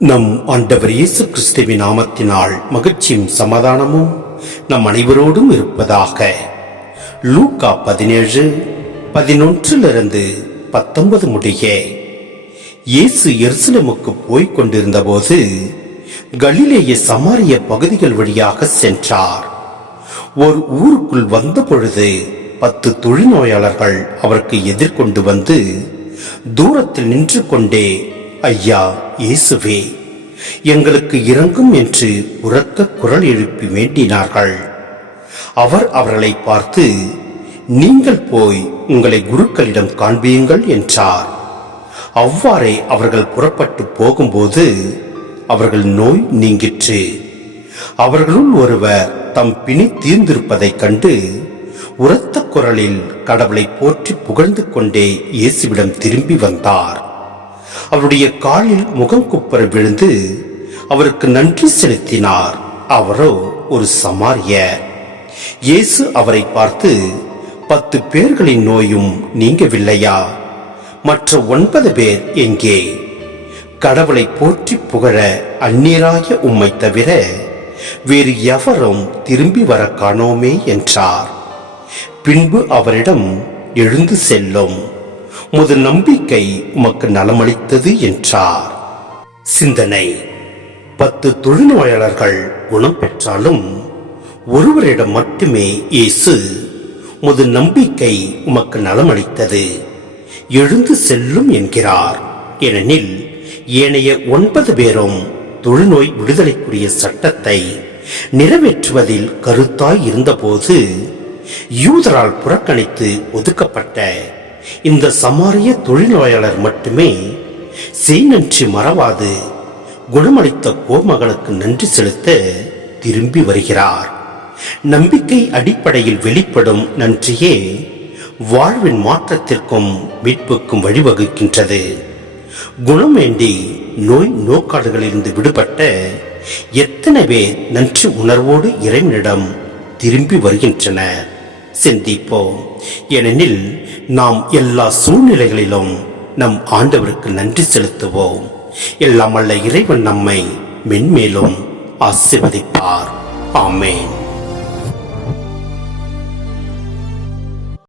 நம் ஆண்டவர் இயேசு கிறிஸ்துவின் நாமத்தினால் மகிழ்ச்சியும் சமாதானமும் நம் அனைவரோடும் இருப்பதாக. லூக்கா பதினேழு பதினொன்றிலிருந்து பத்தொன்பது முடிய. இயேசு எருசலமுக்கு போய்க் கொண்டிருந்தபோது கலிலேய சமாரிய பகுதிகள் வழியாக சென்றார். ஒரு ஊருக்குள் வந்த பொழுது பத்து தொழில்நோயாளர்கள் அவருக்கு எதிர்கொண்டு வந்து தூரத்தில் நின்று கொண்டே ஐயா இயேசுவே எங்களுக்கு இறங்கும் என்று உரத்த குரல் எழுப்பி வேண்டினார்கள். அவர் அவர்களை பார்த்து நீங்கள் போய் உங்களை குருக்களிடம் காண்பியுங்கள் என்றார். அவ்வாறே அவர்கள் புறப்பட்டு போகும்போது அவர்கள் நோய் நீங்கிற்று. அவர்களுள் ஒருவர் தம் பிணி தீர்ந்திருப்பதைக் கண்டு உரத்த குரலில் கடவுளை போற்றி புகழ்ந்து கொண்டே இயேசுவிடம் திரும்பி வந்தார். அவருடைய காலில் முகம் குப்புற விழுந்து அவருக்கு நன்றி செலுத்தினார். அவரோ ஒரு சமாரியர். இயேசு அவரை பார்த்து பத்து பேர்களின் நோயும் நீங்கவில்லையா? மற்ற ஒன்பது பேர் எங்கே? கடவுளை போற்றி புகழ அந்நீராய உம்மை தவிர வேறு எவரும் திரும்பி வர காணோமே என்றார். பின்பு அவரிடம் எழுந்து செல்லும். முது நம்பிக்கை உமக்கு நலமளித்தது என்றார். சிந்தனை. பத்து தொழுநோயாளர்கள் குணம் பெற்றாலும் ஒருவரிடம் மட்டுமே இயேசு முது நம்பிக்கை உமக்கு நலமளித்தது. எழுந்து செல்லும் என்கிறார். ஏனெனில் ஏனைய ஒன்பது பேரும் தொழுநோய் விடுதலைக்குரிய சட்டத்தை நிறைவேற்றுவதில் கருத்தாய் இருந்தபோது யூதரால் புறக்கணித்து ஒதுக்கப்பட்ட இந்த சமாரிய தொழில்நோயாளர் மட்டுமே செய் நன்றி மறவாது. குணமளித்த கோமகளுக்கு நன்றி செலுத்த திரும்பி வருகிறார். நம்பிக்கை அடிப்படையில் வெளிப்படும் நன்றியே வாழ்வின் மாற்றத்திற்கும் மீட்புக்கும் வழிவகுக்கின்றது. குணம் வேண்டி நோய் நோக்காடுகளிலிருந்து விடுபட்ட எத்தனை பேர் நன்றி உணர்வோடு இறைவனிடம் திரும்பி வருகின்றனர். சிந்திப்போம். ஏனெனில் நாம் எல்லா சூழ்நிலைகளிலும் நம் ஆண்டவருக்கு நன்றி செலுத்துவோம். எல்லாம் அல்ல இறைவன் நம்மை மென்மேலும் ஆசிர்வதிப்பார். ஆமேன்.